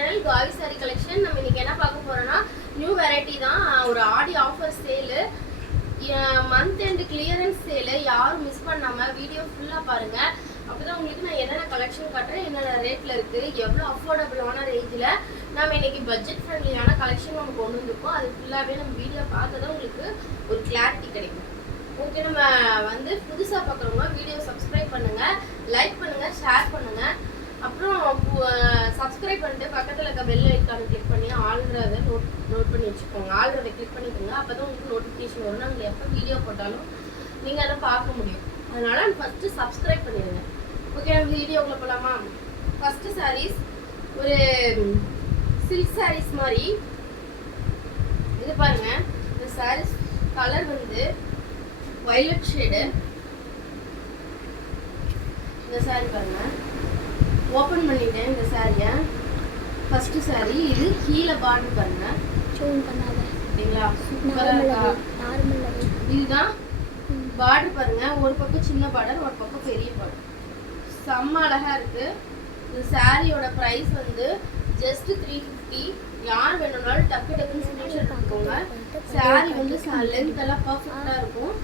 Channel காவி sorry collection. நம்ம இன்னைக்கு என்ன பார்க்க போறோம்னா நியூ வெரைட்டி தான். ஒரு ஆடி offer sale, month end clearance sale. யாரும் மிஸ் பண்ணாம வீடியோ ஃபுல்லா பாருங்க. அப்பதான் உங்களுக்கு நான் என்னென்ன கலெக்ஷன் காட்டுறேன், என்னென்ன ரேட்ல இருக்கு, எவ்வளவு அஃபோர்டபுளான ரேஞ்சில் நம்ம இன்னைக்கு பட்ஜெட் ஃப்ரெண்ட்லியான கலெக்ஷன் நம்ம கொண்டு வந்திருக்கோம். அது ஃபுல்லாவே நம்ம வீடியோ பார்த்தா உங்களுக்கு ஒரு கிளாரிட்டி கிடைக்கும். ஓகே, நம்ம வந்து புதுசாக பார்க்குறவங்க வீடியோ சப்ஸ்கிரைப் பண்ணுங்க, லைக் பண்ணுங்க, ஷேர் பண்ணுங்க. அப்புறம் சப்ஸ்கிரைப் பண்ணிட்டு பக்கத்தில் இருக்க பெல் ஐக்கானை கிளிக் பண்ணி ஆல்றதை நோட் பண்ணி வச்சுக்கோங்க. ஆல்றதை கிளிக் பண்ணிக்கோங்க. அப்போ தான் உங்களுக்கு நோட்டிஃபிகேஷன் வரும். நாங்கள் எப்போ வீடியோ போட்டாலும் நீங்கள் அதை பார்க்க முடியும். அதனால் ஃபஸ்ட்டு சப்ஸ்கிரைப் பண்ணிடுங்க. ஓகே, நம்ம வீடியோக்குள்ள போகலாமா? ஃபஸ்ட்டு சாரீஸ் ஒரு சில்க் சாரீஸ் மாதிரி. இது பாருங்க, இந்த சாரீஸ் கலர் வந்து வயலட் ஷேடு. இந்த சாரீ பாருங்க, ஓப்பன் பண்ணிட்டேன் இந்த சாரியை. ஃபர்ஸ்ட் சாரீ இது. கீழே பார்டர் பாருங்க, ஜூம் பண்ணாத சரிங்களா? சூப்பரா இருக்கா? இதுதான் பார்டர் பாருங்க. ஒரு பக்கம் சின்ன பார்டர், ஒரு பக்கம் பெரிய பார்டர். செம்ம அழகா இருக்கு. இந்த சாரியோட பிரைஸ் வந்து ஜஸ்ட் 350. யார் வேணும்னாலும் டக்கு டக்குன்னு ஸ்கிரீன்ஷாட் எடுத்துக்கோங்க. சாரி வந்து லென்த் எல்லாம் பர்ஃபெக்டா இருக்கும்.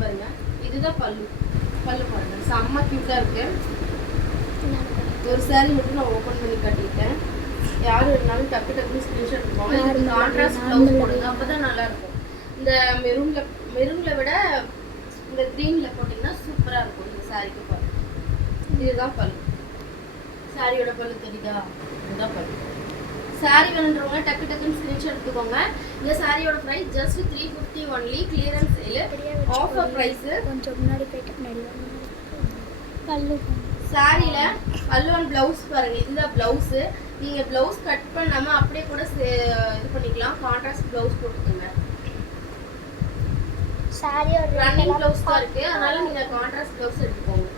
பாருங்க, இதுதான் பல்லு. பல்லு பாருங்க, செம்ம கியூட்டா இருக்கு. ஒரு சாரி மட்டும் நான் ஓபன் பண்ணி காட்டிட்டேன். யார் வேணாலும் டக்கு டக்குன்னு ஸ்கிரீன்ஷாட் எடுத்துக்கோங்க. இது கான்ட்ராஸ்ட் ப்ளவுஸ் போடுங்க, அப்பதான் நல்லா இருக்கும். இந்த மெரூன்ல விட இந்த கிரீன்ல போட்டீங்கன்னா சூப்பரா இருக்கும். இந்த சாரிக்கு பாருங்க, இதுதான் பல்லு. சாரியோட பல்லு தெரியுதா? இதுதான் பல்லு. சாரி வேணுன்றவங்க டக்கு டக்குன்னு ஸ்கிரீன்ஷாட் எடுத்துக்கோங்க. இந்த சாரியோட price just 350 only. Clearance sale, offer price. கொஞ்சம் முன்னாடி போயிட்டு முன்னாடி பல்லு சாரியில பல்லு அண்ட் பிளவுஸ் பாருங்க. இதுதான் பிளவுஸ். நீங்க பிளவுஸ் கட் பண்ணாம அப்படியே கூட இது பண்ணிக்கலாம். கான்ட்ராஸ்ட் பிளவுஸ் போட்டுக்கோங்க. சாரி ஒரு ரன்னிங் பிளவுஸ் தான் இருக்கு, அதனால நீங்க கான்ட்ராஸ்ட் பிளவுஸ் எடுத்துக்கோங்க.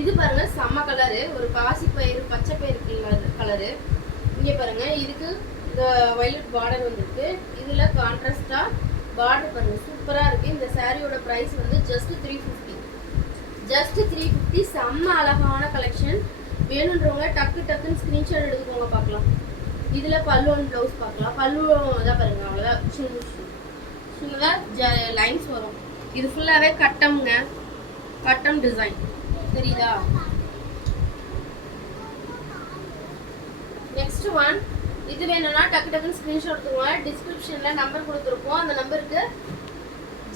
இது பாருங்க, செம்ம கலரு. ஒரு பாசி பயிறு பச்சை பயிறு கலரு. இங்க பாருங்க, இதுக்கு இந்த வயலட் பார்டர் வந்துருக்கு. இதுல கான்ட்ராஸ்டா பார்டர் பாருங்க, சூப்பரா இருக்கு. இந்த சாரியோட பிரைஸ் வந்து ஜஸ்ட் 350. ஜஸ்ட் 350. செம்ம அழகான கலெக்ஷன். வேணுன்றவங்க டக்கு டக்குன்னு ஸ்கிரீன்ஷாட் எடுத்துக்கோங்க. பார்க்கலாம். இதுல பல்லு அண்ட் பிளவுஸ் பார்க்கலாம். பல்லு தான் பாருங்க, அவ்வளோதான். சின்னதா லைன்ஸ் வரும். இது ஃபுல்லாவே கட்டம்ங்க, கட்டம் டிசைன் தெரியுதா? Next one. இது வேணும்னா டக்கு டக்குன்னு ஸ்கிரீன்ஷாட் எடுத்துக்கோங்க. டிஸ்கிரிப்ஷன்ல நம்பர் கொடுத்துருப்போம். அந்த நம்பருக்கு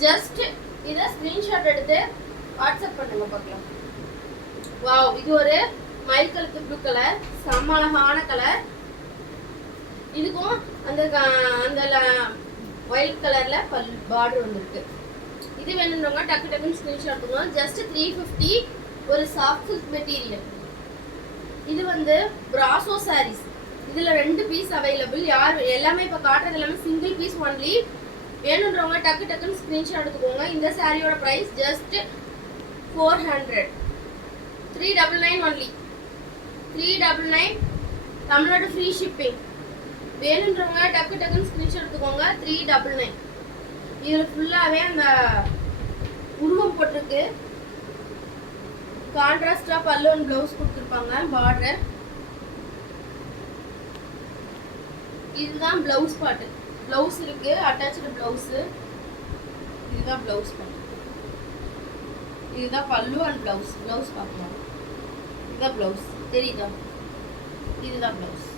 ஜஸ்ட் இதை ஸ்கிரீன்ஷாட் எடுத்து வாட்ஸ்அப் பண்ணுங்க. பார்க்கலாம். வாவ், இது ஒரு மயில் கலருக்கு ப்ளூ கலர், செம்ம அழகான கலர். இதுக்கும் அந்த ஒயிட் கலர்ல பார்டர் வந்துருக்கு. இது வேணும்ன்றவங்க டக்கு டக்குன்னு ஸ்கிரீன்ஷாட் எடுத்துக்கோங்க. ஜஸ்ட் 350. ஒரு சாஃப்ட் சில்க் மெட்டீரியல். இது வந்து பிராசோ சாரீஸ். இதுல 2 பீஸ் அவைலபிள். யார் எல்லாமே இப்ப காட்டுறது எல்லாமே சிங்கிள் பீஸ் ஒன்லி. வேணும்ன்றவங்க டக்கு டக்குன்னு ஸ்கிரீன்ஷாட் எடுத்துக்கோங்க. இந்த சாரியோட price just 400. 399 only. 399. Tamil Nadu free shipping. வேணும்ன்றவங்க டக்கு டக்குன்னு ஸ்கிரீன்ஷாட் எடுத்துக்கோங்க. 399. இதுல ஃபுல்லாவே அந்த உருவம் போட்டிருக்கு. கான்ட்ராஸ்டா பல்லு அண்ட் பிளவுஸ் கொடுத்துருப்பாங்க. பார்டர் இதுதான் பிளவுஸ் பார்ட். பிளவுஸ் இருக்கு, அட்டாச்டு பிளவுஸ். இதுதான் பிளவுஸ் பார்ட். இதுதான் பல்லு அண்ட் பிளவுஸ். பிளவுஸ் பார்க்கலாம். இதுதான் பிளவுஸ் தெரியுதா? இதுதான் பிளவுஸ்.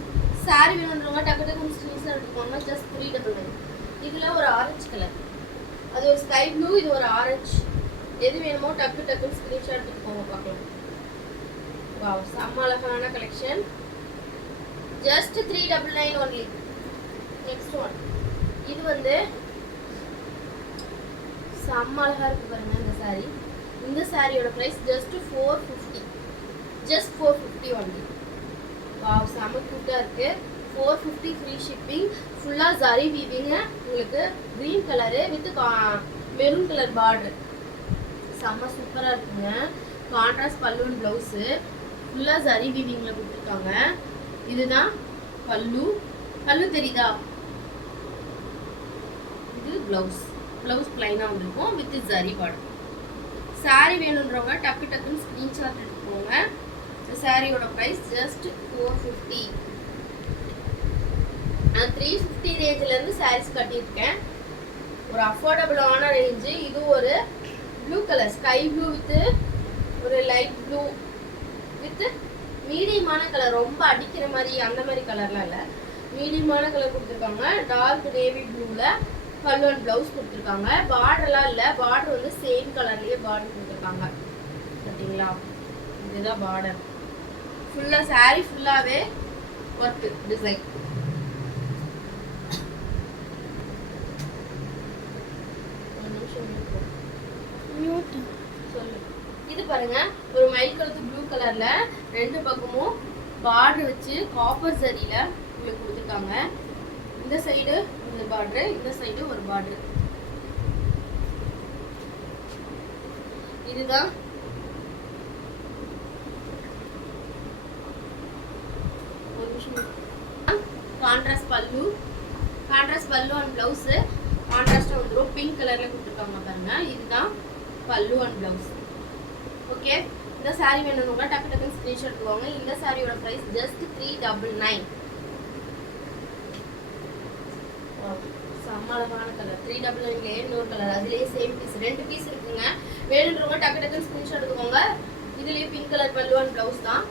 சாரி வேணுன்றவங்க டக்கு டக்குன்னு ஸ்கிரீன்ஷாட் எடுத்துக்கோங்க. ஜஸ்ட் 399. இதுல ஒரு ஆரஞ்சு கலர், அது ஒரு ஸ்கை ப்ளூ, இது ஒரு ஆரஞ்சு. எது வேணுமோ டக்கு டக்குன்னு ஸ்கிரீன்ஷாட் எடுத்துக்கோங்க. பார்க்கலாம். வாவ், செம்ம அழகான collection. Just 399 only. Next one. இது வந்து செம்ம அழகா இருக்கு பாருங்க இந்த சாரி. இந்த சாரியோட price just 450. Just 450 only. Wow, செம்ம கியூட்டா இருக்கு. 450 ஃப்ரீ ஷிப்பிங். ஃபுல்லா ஜரி வீவிங். உங்களுக்கு green colour with maroon colour border. செம்ம சூப்பரா இருக்குங்க. கான்ட்ராஸ்ட் பல்லு அண்ட் பிளவுஸ். ஃபுல்லா ஜரி வீவிங்ல கொடுத்துருக்காங்க. இதுதான் பல்லு. பல்லு தெரியுதா? இது பிளவுஸ். பிளவுஸ் பிளைனா வந்துருக்கும் வித் ஜரி பார்டர். சாரி வேணுன்றவங்க டக்கு டக்குன்னு ஸ்கிரீன்ஷாட் எடுத்துக்கோங்க. இந்த சாரியோட பிரைஸ் ஜஸ்ட் 450. நான் 350 ரேஞ்சில இருந்து சாரீஸ் கட்டியிருக்கேன். ஒரு அஃபோர்டபுளான ரேஞ்சு. இது ஒரு blue colour, sky blue with ஒரு லைட் ப்ளூ வித் மீடியமான கலர், ரொம்ப அடிக்கிற மாதிரி அந்த மாதிரி கலர்லாம் இல்லை, மீடியமான கலர் கொடுத்துருக்காங்க. டார்க் நேவி ப்ளூல பல்லு அண்ட் பிளவுஸ் கொடுத்துருக்காங்க. பார்டர்லாம் இல்லை, பார்டர் வந்து சேம் கலர்லயே பார்டர் கொடுத்துருக்காங்க. பார்த்தீங்களா, இதுதான் பார்டர். ஃபுல்லாக சாரீ ஃபுல்லாகவே ஒர்க் டிசைன். சொல்லு. இது பாருங்க, ஒரு மயில் கலர் ப்ளூ கலர்ல 2 பக்கமும் பார்டர் வச்சு காப்பர் சரியில உங்களுக்கு கொடுத்துருக்காங்க. இந்த சைடு ஒரு பார்டர், இந்த சைடு ஒரு பார்டர். இதுதான் கான்ட்ராஸ்ட் பல்லு. கான்ட்ராஸ்ட் பல்லு அண்ட் பிளவுஸ் கான்ட்ராஸ்டா வந்துடும். பிங்க் கலர்ல கொடுத்துருக்காங்க பாருங்க. இதுதான் பல்லு அண்ட் பிளவுஸ். ஓகே, இந்த சாரி வேணும்னா டக்கு டக்குன்னு ஸ்கிரீன்ஷாட் எடுத்துக்கோங்க. இந்த சாரியோட பிரைஸ் ஜஸ்ட் 399. சம்மளமான கலர் 399 இன்னொரு கலர், அதுலயே சேம் பீஸ் 2 பீஸ் இருக்குங்க. வேணுன்றவங்க டக்கு டக்குன்னு ஸ்கிரீன்ஷாட் எடுத்துக்கோங்க. இதுலயே பிங்க் கலர் பல்லு அண்ட் பிளவுஸ் தான்.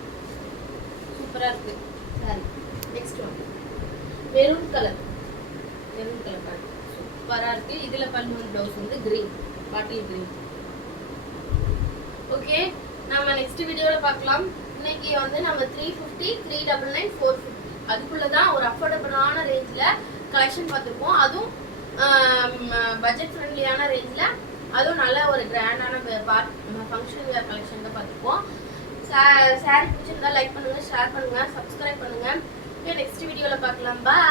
சூப்பரா இருக்கு sorry. Next one maroon colour. Maroon colour பாருங்க, சூப்பரா இருக்கு. இதுல பல்லு அண்ட் பிளவுஸ் வந்து கிரீன், பாட்டில் கிரீன். ஓகே, நம்ம நெக்ஸ்ட் வீடியோல பார்க்கலாம். இன்னைக்கு வந்து நம்ம 350, 399, 450 அதுக்குள்ள தான் ஒரு அஃபோர்டபுளான ரேஞ்சில் கலெக்ஷன் பார்த்துருப்போம். அதுவும் பட்ஜெட் ஃப்ரெண்ட்லியான ரேஞ்சில், அதுவும் நல்ல ஒரு கிராண்டான ஃபங்க்ஷன் வேர் கலெக்ஷன் தான் பார்த்துருப்போம். சாரி பிடிச்சிருந்தா லைக் பண்ணுங்க, ஷேர் பண்ணுங்க, சப்ஸ்கிரைப் பண்ணுங்க. நெக்ஸ்ட் வீடியோவில் பார்க்கலாம். பாய்.